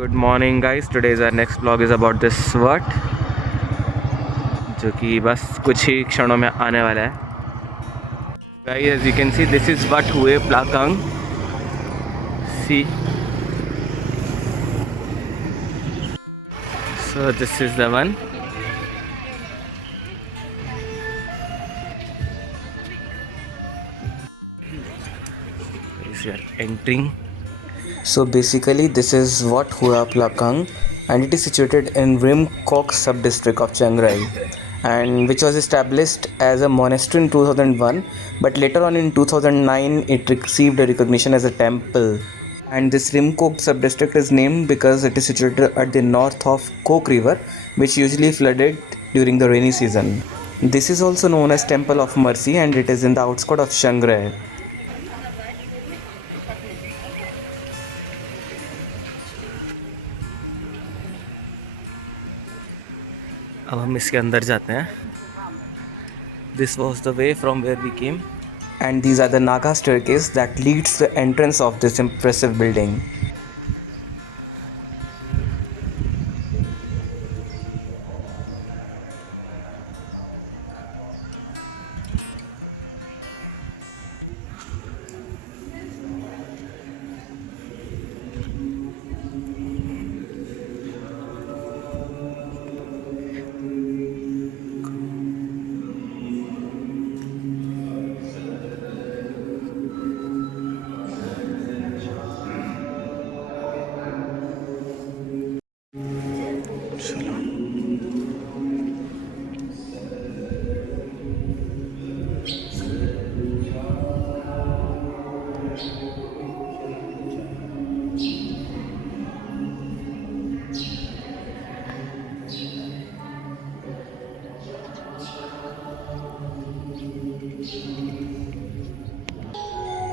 Good morning guys, today's our next blog is about this Wat, जो कि बस कुछ ही क्षणों में आने वाला है। Guys as you can see this is what हुए plucking see. So this is the one. We are entering. So basically this is Wat Hua Plakang, and it is situated in Rim Kok sub-district of Chiang Rai, and which was established as a monastery in 2001, but later on in 2009 it received a recognition as a temple. And this Rim Kok sub-district is named because it is situated at the north of Kok River, which usually flooded during the rainy season. This is also known as Temple of Mercy, and it is in the outskirts of Chiang Rai. अब हम इसके अंदर जाते हैं। This was the way from where we came, and these are the Naga staircase that leads the entrance of this impressive building.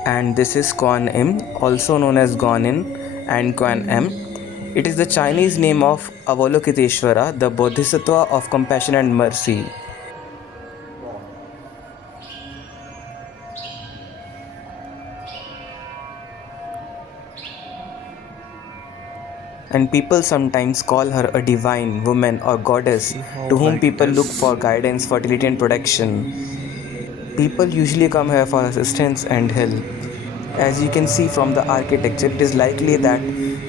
And this is Kuan Im, also known as Guanin and Kuan Im. It is the Chinese name of Avalokiteshvara, the Bodhisattva of compassion and mercy. And people sometimes call her a divine woman or goddess to whom people look for guidance, fertility and protection. People usually come here for assistance and help. As you can see from the architecture, it is likely that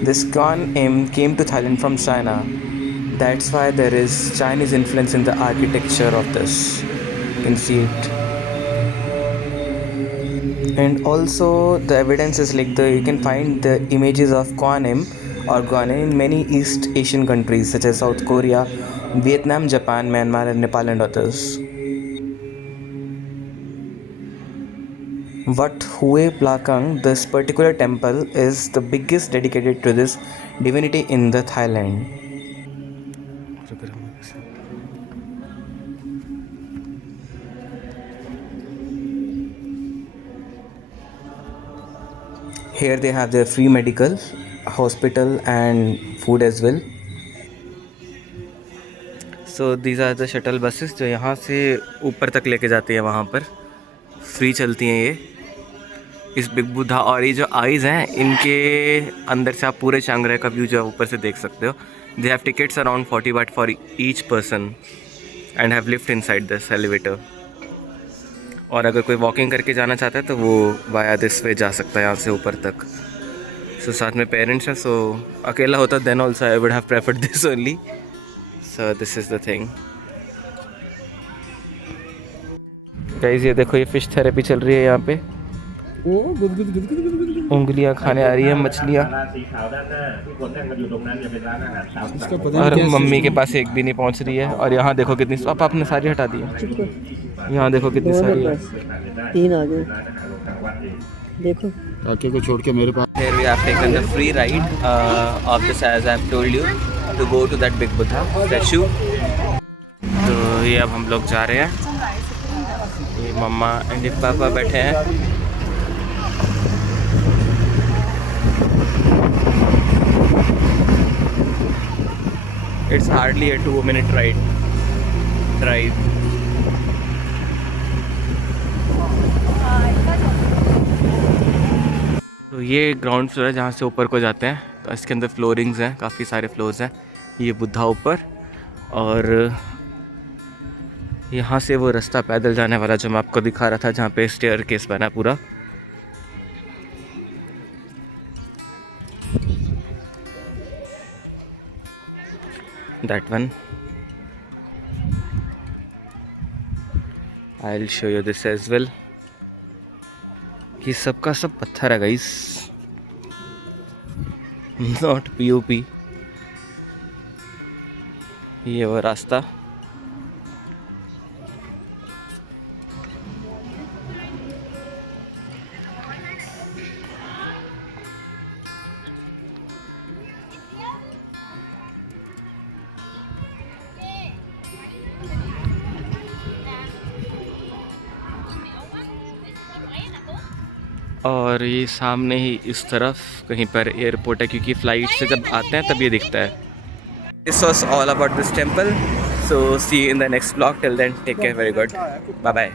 this Kuan Im came to Thailand from China. That's why there is Chinese influence in the architecture of this. You can see it. And also the evidence is like you can find the images of Kuan Im or Guanin in many East Asian countries such as South Korea, Vietnam, Japan, Myanmar and Nepal and others. Wat Hue Plakang, this particular temple is the biggest dedicated to this divinity in the Thailand. Here they have their free medical, hospital and food as well. So these are the shuttle buses जो यहाँ से ऊपर तक लेके जाती है, वहाँ पर फ्री चलती हैं ये इस बिग बुद्धा। और ये जो आइज़ हैं इनके अंदर से आप पूरे चांग राई का व्यू जो ऊपर से देख सकते हो। They have tickets around 40 baht for each person and have lift inside this elevator. और अगर कोई वॉकिंग करके जाना चाहता है तो वो वाया दिस वे जा सकता है यहाँ से ऊपर तक। सो साथ में पेरेंट्स हैं, सो अकेला होता then also I would have preferred this only. So this is the thing guys. ये देखो, ये फ़िश थेरेपी चल रही है यहाँ पे। उंगलियां खाने आ रही है मछलियाँ, और मम्मी के पास एक भी नहीं पहुँच रही है। और यहाँ देखो कितनी, आप आपने सारी हटा दी है। यहाँ देखो कितनी सारी है, 3 आ गए देखो। काके को छोड़ के मेरे पास। Here we have taken the free ride of this, as I have told you, to go to that big Buddha statue. तो ये अब हम लोग जा रहे हैं। ये मम्मा एंड पापा बैठे हैं। It's hardly a 2-minute drive. तो ये ग्राउंड फ्लोर है जहाँ से ऊपर को जाते हैं। इसके अंदर फ्लोरिंग्स हैं, काफ़ी सारे फ्लोर्स हैं। ये बुद्धा ऊपर, और यहाँ से वो रास्ता पैदल जाने वाला जो मैं आपको दिखा रहा था, जहाँ पे स्टेयर केस बना पूरा। That one, I will show you this as well. ये सब का सब पत्थर है गाइस, नॉट पीओपी। ये वो रास्ता, और ये सामने ही इस तरफ कहीं पर एयरपोर्ट है, क्योंकि फ़्लाइट से जब आते हैं तब ये दिखता है। This was all about this temple, so see in the next blog. Till then take care, very good, bye bye.